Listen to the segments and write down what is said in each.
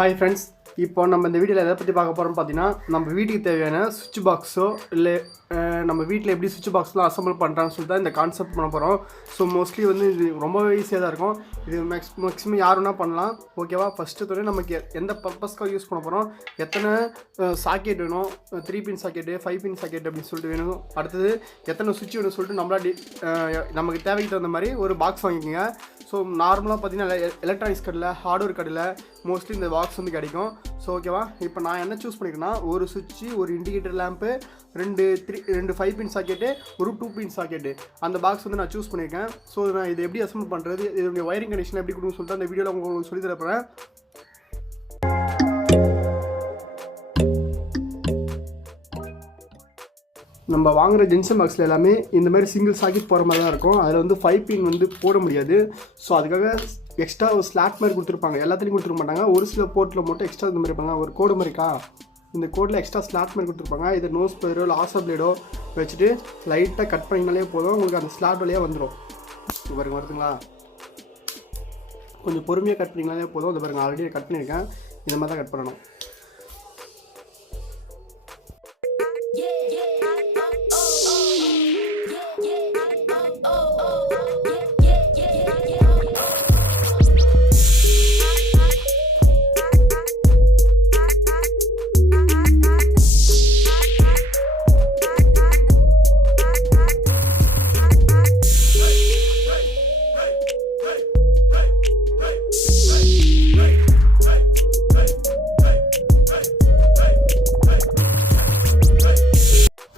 Hi friends, இப்போ நம்ம இந்த வீடியோவில் எதை பற்றி பார்க்க போகிறோம்னு பார்த்தீங்கன்னா நம்ம வீட்டுக்கு தேவையான சுவிட்ச் பாக்ஸோ இல்லை நம்ம வீட்டில் எப்படி சுவிட்ச் பாக்ஸ்லாம் அசம்பிள் பண்ணுறான்னு சொல்லிட்டு தான் இந்த கான்செப்ட் பண்ண போகிறோம். ஸோ மோஸ்ட்லி வந்து இது ரொம்பவே ஈஸியாக தான் இருக்கும். இது மேக்ஸிமம் யாருன்னா பண்ணலாம். ஓகேவா? ஃபஸ்ட்டு தொழில் நமக்கு எந்த பர்பஸ்க்காக யூஸ் பண்ண போகிறோம், எத்தனை சாக்கெட் வேணும், 3 பின் சாக்கெட்டு 5 பின் சாக்கெட் அப்படின்னு சொல்லிட்டு வேணும், அடுத்தது எத்தனை சுவிட்ச் வேணும்னு சொல்லிட்டு நமக்கு தேவைக்கு தகுந்த மாதிரி ஒரு பாக்ஸ் வாங்கிக்கோங்க. ஸோ நார்மலாக பார்த்தீங்கன்னா எலக்ட்ரானிக்ஸ் கடையில் ஹார்ட்வேர் கடையில் மோஸ்ட்லி இந்த பாக்ஸ் வந்து கிடைக்கும். ஸோ ஓகேவா, இப்போ நான் என்ன சூஸ் பண்ணிக்கிறேன்னா ஒரு சுவிட்சு, ஒரு இண்டிகேட்டர் லேம்ப்பு, ரெண்டு 5 பின் சாக்கெட்டு, ஒரு 2 பின் சாக்கெட்டு, அந்த பாக்ஸ் வந்து நான் சூஸ் பண்ணியிருக்கேன். ஸோ நான் இது எப்படி அசம்பிள் பண்ணுறது, இதோடைய ஒயரிங் கனெக்ஷன் எப்படி கொடுக்குன்னு சொல்லிட்டு அந்த வீடியோவில் உங்களுக்கு சொல்லி தரப்போகிறேன். நம்ம வாங்குகிற ஜங்ஷன் பாக்ஸில் எல்லாமே இந்த மாதிரி சிங்கிள் சாக்கெட் போகிற மாதிரி தான் இருக்கும். அதில் வந்து 5 பின் வந்து போட முடியாது. ஸோ அதுக்காக எக்ஸ்ட்ரா ஒரு ஸ்லாட் மாதிரி கொடுத்துருப்பாங்க. எல்லாத்துலேயும் கொடுத்துருக்க மாட்டாங்க. ஒரு சில போர்ட்டில் மட்டும் எக்ஸ்ட்ரா இந்த மாதிரி இருப்பாங்க. ஒரு கோடு மாதிரிக்கா, இந்த கோடில் எக்ஸ்ட்ரா ஸ்லாட் மாதிரி கொடுத்துருப்பாங்க. இதை நோஸ் பிளேயரோ இல்லை ஆசா பிளேடோ வச்சுட்டு லைட்டாக கட் பண்ணிங்கனாலே போதும், உங்களுக்கு அந்த ஸ்லாட் வழியாக வந்துடும். பாருங்க, வருதுங்களா? கொஞ்சம் பொறுமையாக கட் பண்ணிங்கனாலே போதும். அது பாருங்கள், ஆல்ரெடி கட் பண்ணியிருக்கேன். இந்த மாதிரி தான் கட் பண்ணணும்.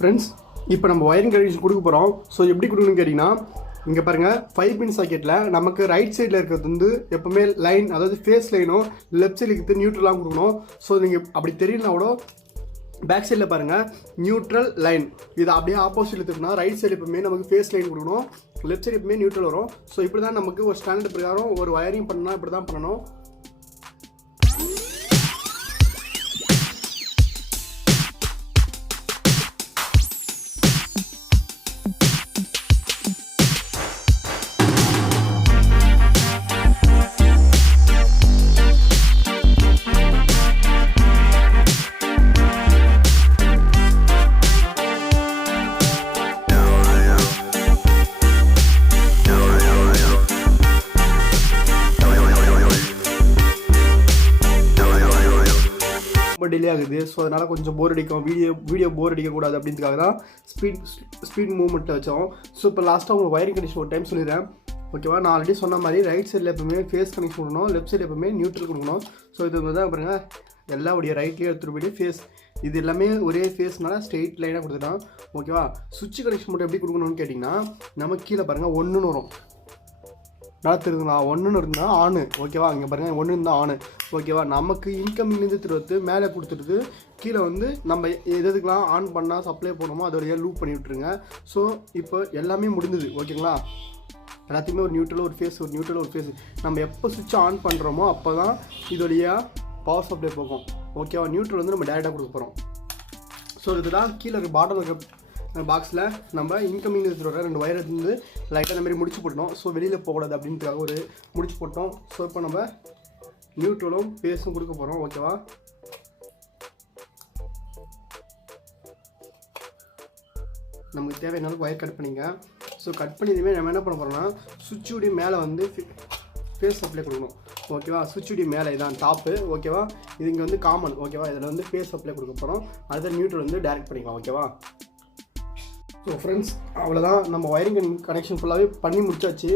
ஃப்ரெண்ட்ஸ், இப்போ நம்ம ஒயரிங் கனெக்ஷன் கொடுக்க போகிறோம். ஸோ எப்படி கொடுக்கணும்னு கேட்டிங்கன்னா, இங்கே பாருங்கள், 5 பின் சாக்கெட்டில் நமக்கு ரைட் சைடில் இருக்கிறது வந்து எப்போவுமே லைன், அதாவது ஃபேஸ் லைனும், லெஃப்ட் சைடில் இருக்கிறது நியூட்ரலாக கொடுக்கணும். ஸோ நீங்கள் அப்படி தெரியலனா கூட பேக் சைடில் பாருங்கள், நியூட்ரல் லைன், இது அப்படியே ஆப்போசிட்டில் இருக்குன்னா ரைட் சைடு எப்பவுமே நமக்கு ஃபேஸ் லைன் கொடுக்கணும், லெஃப்ட் சைடு எப்பவுமே நியூட்ரல் வரும். ஸோ இப்படி தான் நமக்கு ஒரு ஸ்டாண்டர்ட் பிரகாரம் ஒரு ஒயரிங் பண்ணால் இப்படி தான் பண்ணணும். டிலே ஆகுது. ஸோ அதனால் கொஞ்சம் போர் அடிக்கும், வீடியோ போர் அடிக்கக்கூடாது அப்படின்றதுக்காக தான் ஸ்பீட் மூவ்மெண்ட்டில் வச்சோம். ஸோ இப்போ லாஸ்ட்டாக உங்களுக்கு ஒயரிங் கனெக்ஷன் ஒரு டைம் சொல்லிடுறேன். ஓகேவா? நான் ஆல்ரெடி சொன்ன மாதிரி ரைட் சைடில் எப்பவுமே ஃபேஸ் கனெக்ஷன் கொடுக்கணும், லெஃப்ட் சைடு எப்பவுமே நியூட்ரல் கொடுக்கணும். ஸோ இது வந்து தான் பாருங்கள், எல்லாவுடைய ரைட்லேயே எடுத்துகிட்டு போய்ட்டு ஃபேஸ், இது எல்லாமே ஒரே ஃபேஸ்னால ஸ்ட்ரெயிட் லைனாக கொடுத்துட்டோம். ஓகேவா? சுவிட்ச் கனெக்ஷன் மட்டும் எப்படி கொடுக்கணும்னு கேட்டிங்கன்னா, நமக்கு கீழே பாருங்கள் 1ன்னு வரும். நல்லா தெரியுதுங்களா? 1ன்னு இருந்தால் ஆணு. ஓகேவா? இங்கே பாருங்கள், 1 இருந்தால் ஆணு. ஓகேவா? நமக்கு இன்கமிங்லேருந்து திருவத்து மேலே கொடுத்துட்டு கீழே வந்து நம்ம எதுக்கெலாம் ஆன் பண்ணால் சப்ளை பண்ணணுமோ அதோடைய லூப் பண்ணி விட்டுருங்க. ஸோ இப்போ எல்லாமே முடிந்தது. ஓகேங்களா? எல்லாத்தையுமே ஒரு நியூட்ரல், ஒரு ஃபேஸ், ஒரு நியூட்ரல், ஒரு ஃபேஸ். நம்ம எப்போ சுவிட்ச் ஆன் பண்ணுறோமோ அப்போ தான் இதோடைய பவர் சப்ளை போகும். ஓகேவா? நியூட்ரல் வந்து நம்ம டேரெக்டாக கொடுக்க போகிறோம். ஸோ இதுதான் கீழே இருக்க பாட்டம் இருக்க பாக்ஸில் நம்ம இன்கமிங் இருக்கிற 2 ஒயர் வந்து லைட்டாக அந்த மாதிரி முடிச்சு போட்டோம். ஸோ வெளியில் போகக்கூடாது அப்படின்றதுக்காக ஒரு முடிச்சு போட்டோம். ஸோ இப்போ நம்ம நியூட்ரலும் ஃபேஸும் கொடுக்க போகிறோம். ஓகேவா? நமக்கு தேவையான ஒயர் கட் பண்ணிங்க. ஸோ கட் பண்ணிதுமே நம்ம என்ன பண்ண போகிறோம்னா, சுவிட்சுடைய மேலே வந்து ஃபேஸ் சப்ளை கொடுக்கணும். ஓகேவா? சுவிட்சுடைய மேலே இதான் டாப்பு. ஓகேவா? இது இங்கே வந்து காமன். ஓகேவா? இதில் வந்து ஃபேஸ் சப்ளை கொடுக்க போகிறோம். அடுத்த நியூட்ரல் வந்து டைரக்ட் பண்ணிக்கலாம். ஓகேவா? ஸோ ஃப்ரெண்ட்ஸ், அவ்வளோதான், நம்ம ஒயரிங் கனெக்ஷன் ஃபுல்லாகவே பண்ணி முடிச்சாச்சு.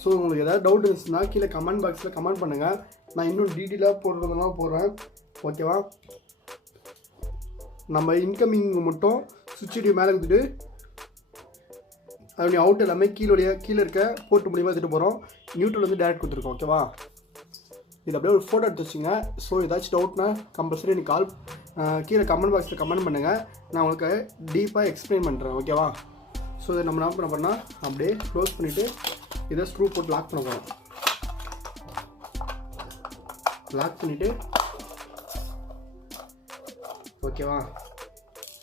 ஸோ உங்களுக்கு ஏதாவது டவுட் இருந்துச்சுன்னா கீழே கமெண்ட் பாக்ஸில் கமெண்ட் பண்ணுங்கள். நான் இன்னும் டீட்டெயிலாக போடுறதுனா போடுறேன். ஓகேவா? நம்ம இன்கமிங் மட்டும் சுவிட்சுடைய மேலே கொடுத்துட்டு அதோடைய அவுட் எல்லாமே கீழே இருக்க போர்ட் மூலியமாக எடுத்துகிட்டு போகிறோம். நியூட்ரல் வந்து டேரக்ட் கொடுத்துருக்கோம். ஓகேவா? இது அப்படியே ஒரு ஃபோட்டோ எடுத்து வச்சுங்க. ஸோ ஏதாச்சும் டவுட்னா கம்பல்சரி எனக்கு கால் கீழே கமெண்ட் பாக்ஸில் கமெண்ட் பண்ணுங்கள். நான் உங்களுக்கு டீப்பாக எக்ஸ்பிளைன் பண்ணுறேன். ஓகேவா? ஸோ இதை நம்ம என்ன பண்ண போகிறோம்னா அப்படியே க்ளோஸ் பண்ணிவிட்டு இதை ஸ்க்ரூ போட்டு லாக் பண்ண போகிறோம். லாக் பண்ணிவிட்டு ஓகேவா,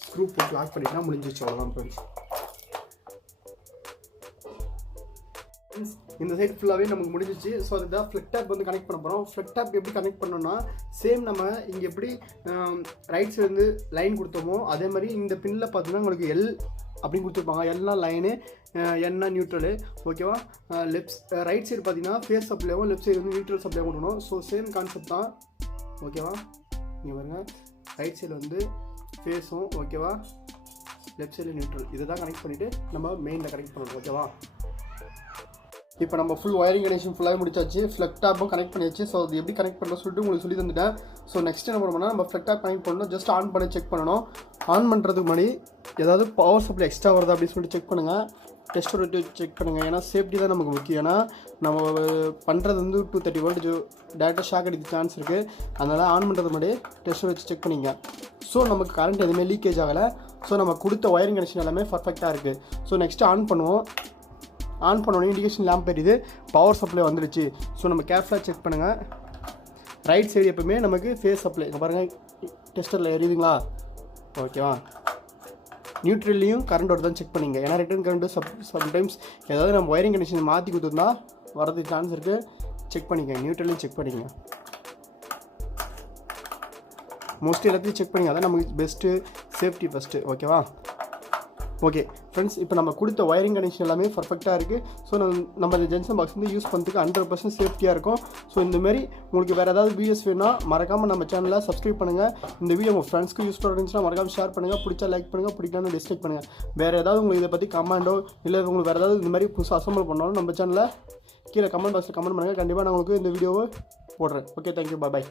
ஸ்க்ரூ போட்டு லாக் பண்ணிட்டா முடிஞ்சிச்சு. அவ்வளோதான் ஃப்ரெண்ட்ஸ். இந்த சைடு ஃபுல்லாகவே நமக்கு முடிஞ்சிச்சு. ஸோ அதுதான் ஃப்ளிக் டேப் வந்து கனெக்ட் பண்ண போகிறோம். ஃப்ளிக் டேப் எப்படி கனெக்ட் பண்ணோம்னா சேம் நம்ம இங்கே எப்படி ரைட் சைடு வந்து லைன் கொடுத்தோமோ அதே மாதிரி இந்த பின்னில் பார்த்தீங்கன்னா உங்களுக்கு எல் அப்படின்னு கொடுத்துருப்பாங்க. எல்லாம் லைனு, என்ன நியூட்ரலு. ஓகேவா? ரைட் சைடு பார்த்தீங்கன்னா ஃபேஸ் சப்ளையாகவும் லெஃப்ட் சைடு வந்து நியூட்ரல் சப்ளையாகவும் கொடுக்கணும். ஸோ சேம் கான்செப்ட் தான். ஓகேவா? இங்கே பாருங்கள், ரைட் சைடு வந்து ஃபேஸும் ஓகேவா, லெஃப்ட் சைடில் நியூட்ரல். இதை தான் கனெக்ட் பண்ணிவிட்டு நம்ம மெயினில் கனெக்ட் பண்ணணும். ஓகேவா? இப்போ நம்ம ஃபுல் ஒயரிங் கனெக்ஷன் ஃபுல்லாக முடிச்சாச்சு. ஃப்ளக் டாப்பும் கனெக்ட் பண்ணியாச்சு. ஸோ அது எப்படி கனெக்ட் பண்ணுறோம் சொல்லிட்டு உங்களுக்கு சொல்லி தந்துட்டேன். ஸோ நெக்ஸ்ட் என்ன பண்ணணும்னா நம்ம ஃப்ளக் டாப் கனெக்ட் பண்ணணும். ஜஸ்ட் ஆன் பண்ணி செக் பண்ணணும். ஆன் பண்ணுறதுக்கு முன்னாடி ஏதாவது பவர் சப்ளை எக்ஸ்ட்ரா வருதா அப்படின்னு சொல்லிட்டு செக் பண்ணுங்கள். டெஸ்டர் விட்டு செக் பண்ணுங்கள். ஏன்னா சேஃப்டி தான் நமக்கு முக்கியம். ஏன்னா நம்ம பண்ணுறது வந்து 230 வோல்ட் டேரெக்டாக ஷாக் அடிக்க சான்ஸ் இருக்குது. அதனால் ஆன் பண்ணுறது முன்னாடி டெஸ்டர் வச்சு செக் பண்ணிங்க. ஸோ நமக்கு கரண்ட் எதுவுமே லீக்கேஜ் ஆகலை. ஸோ நம்ம கொடுத்த ஒயரிங் கனெக்ஷன் எல்லாமே பர்ஃபெக்டாக இருக்குது. ஸோ நெக்ஸ்ட்டு ஆன் பண்ணுவோம். ஆன் பண்ணோடனே இண்டிகேஷன் லேம்ப் எரியுது, பவர் சப்ளை வந்துடுச்சு. ஸோ நம்ம கேர்ஃபுல்லாக செக் பண்ணுங்கள். ரைட் சைடு எப்பவுமே நமக்கு ஃபேஸ் சப்ளை பாருங்கள், டெஸ்டரில் எரியுதுங்களா? ஓகேவா? நியூட்ரல்லையும் கரண்ட் வருதான்னு செக் பண்ணிங்க. ஏன்னா ரிட்டர்ன் கரண்ட்டு சம்டைம்ஸ் ஏதாவது நம்ம ஒயரிங் கனெக்ஷன் மாற்றி கொடுத்துருந்தா வரதுக்கு சான்ஸ் இருக்குது. செக் பண்ணிங்க. நியூட்ரலையும் செக் பண்ணிங்க. மோஸ்ட்லி எல்லாத்தையும் செக் பண்ணிங்க. அதான் நமக்கு பெஸ்ட்டு, சேஃப்டி ஃபஸ்ட்டு. ஓகேவா? ஓகே ஃப்ரெண்ட்ஸ், இப்போ நம்ம கொடுத்த ஒயரிங் கனெக்ஷன் எல்லாமே பர்ஃபெக்டாக இருக்குது. ஸோ நம்ம இந்த ஜங்ஷன் பாக்ஸ் வந்து யூஸ் பண்ணுறதுக்கு 100% சேஃப்டியாக இருக்கும். ஸோ இந்தமாரி உங்களுக்கு வேறு ஏதாவது வீடியோஸ் வேணும்னா மறக்காமல் நம்ம சேனலை சப்ஸ்கிரைப் பண்ணுங்கள். இந்த வீடியோ உங்கள் ஃப்ரெண்ட்ஸ்க்கு யூஸ்ஃபுல்லாக இருந்துச்சுன்னா மறக்காமல் ஷேர் பண்ணுங்கள். பிடிச்சா லைக் பண்ணுங்கள், பிடிக்காம டிஸ்லைக் பண்ணுங்கள். வேறு ஏதாவது உங்களுக்கு இதை பற்றி கமெண்டோ இல்லை உங்களுக்கு வேறு ஏதாவது இந்த மாதிரி புதுசாக அசம்பிள் பண்ணாலும் நம்ம சேனலில் கீழே கமெண்ட் பாக்ஸில் கமெண்ட் பண்ணுங்கள். கண்டிப்பாக நான் உங்களுக்கு இந்த வீடியோவை போடுறேன். ஓகே, தேங்க்யூ, பாய்.